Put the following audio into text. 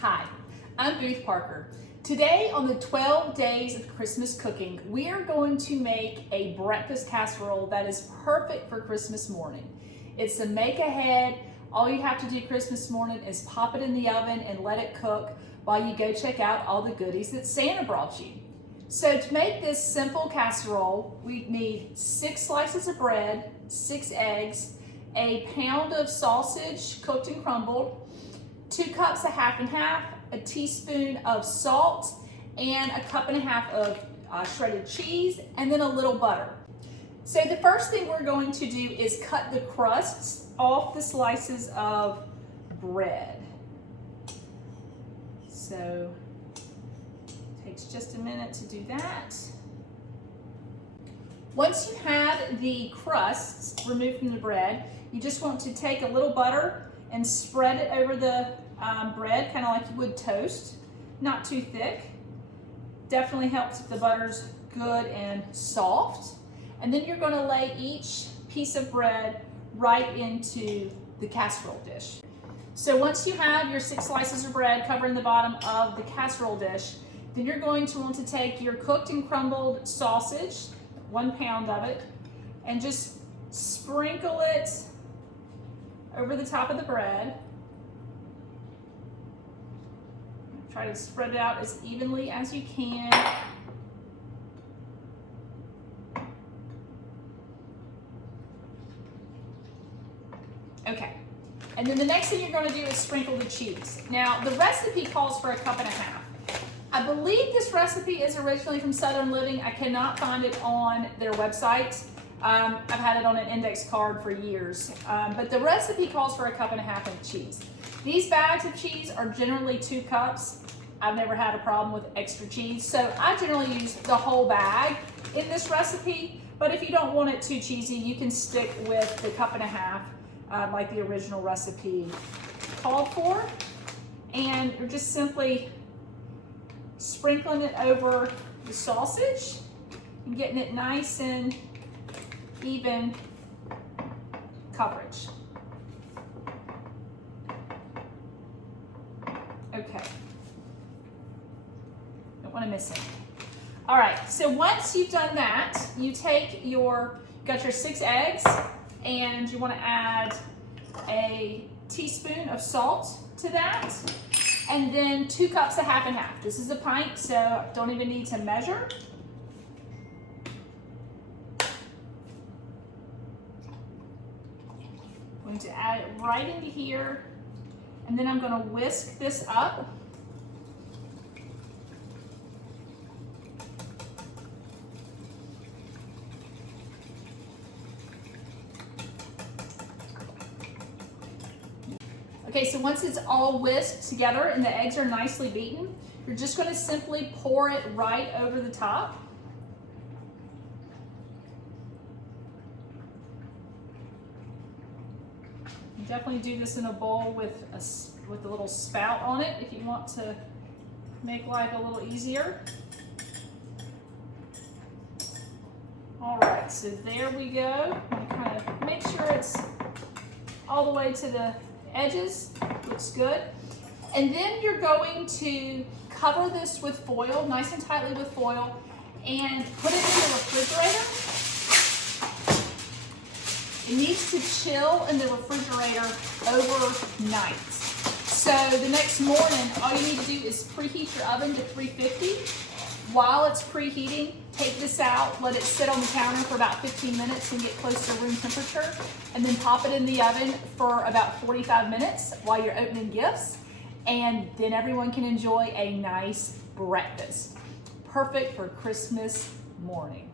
Hi, I'm Booth Parker. Today on the 12 days of Christmas cooking, we are going to make a breakfast casserole that is perfect for Christmas morning. It's a make ahead. All you have to do Christmas morning is pop it in the oven and let it cook while you go check out all the goodies that Santa brought you. So to make this simple casserole, we need 6 slices of bread, 6 eggs, a pound of sausage cooked and crumbled, 2 cups of half and half, a teaspoon of salt, and a cup and a half of shredded cheese, and then a little butter. So the first thing we're going to do is cut the crusts off the slices of bread. So it takes just a minute to do that. Once you have the crusts removed from the bread, you just want to take a little butter and spread it over the bread, kind of like you would toast. Not too thick. Definitely helps if the butter's good and soft. And then you're going to lay each piece of bread right into the casserole dish. So once you have your 6 slices of bread covering the bottom of the casserole dish, then you're going to want to take your cooked and crumbled sausage, 1 pound of it, and just sprinkle it over the top of the bread. Try to spread it out as evenly as you can. Okay, and then the next thing you're going to do is sprinkle the cheese. Now, the recipe calls for a cup and a half. I believe this recipe is originally from Southern Living. I cannot find it on their website. I've had it on an index card for years, but the recipe calls for a cup and a half of cheese. These bags of cheese are generally 2 cups. I've never had a problem with extra cheese, so I generally use the whole bag in this recipe, but if you don't want it too cheesy, you can stick with the cup and a half like the original recipe called for. And you're just simply sprinkling it over the sausage and getting it nice and even coverage. Okay. Don't want to miss it. All right, so once you've done that, you take got your 6 eggs, and you want to add a teaspoon of salt to that, and then 2 cups of half and half. This is a pint, so don't even need to measure. I'm going to add it right into here, and then I'm going to whisk this up. Okay, so once it's all whisked together and the eggs are nicely beaten, you're just going to simply pour it right over the top. You definitely do this in a bowl with a little spout on it if you want to make life a little easier. All right, so there we go. And kind of make sure it's all the way to the edges. Looks good. And then you're going to cover this with foil, nice and tightly with foil, and put it in the refrigerator. It needs to chill in the refrigerator overnight. So the next morning, all you need to do is preheat your oven to 350. While it's preheating, take this out, let it sit on the counter for about 15 minutes and get close to room temperature, and then pop it in the oven for about 45 minutes while you're opening gifts, and then everyone can enjoy a nice breakfast. Perfect for Christmas morning.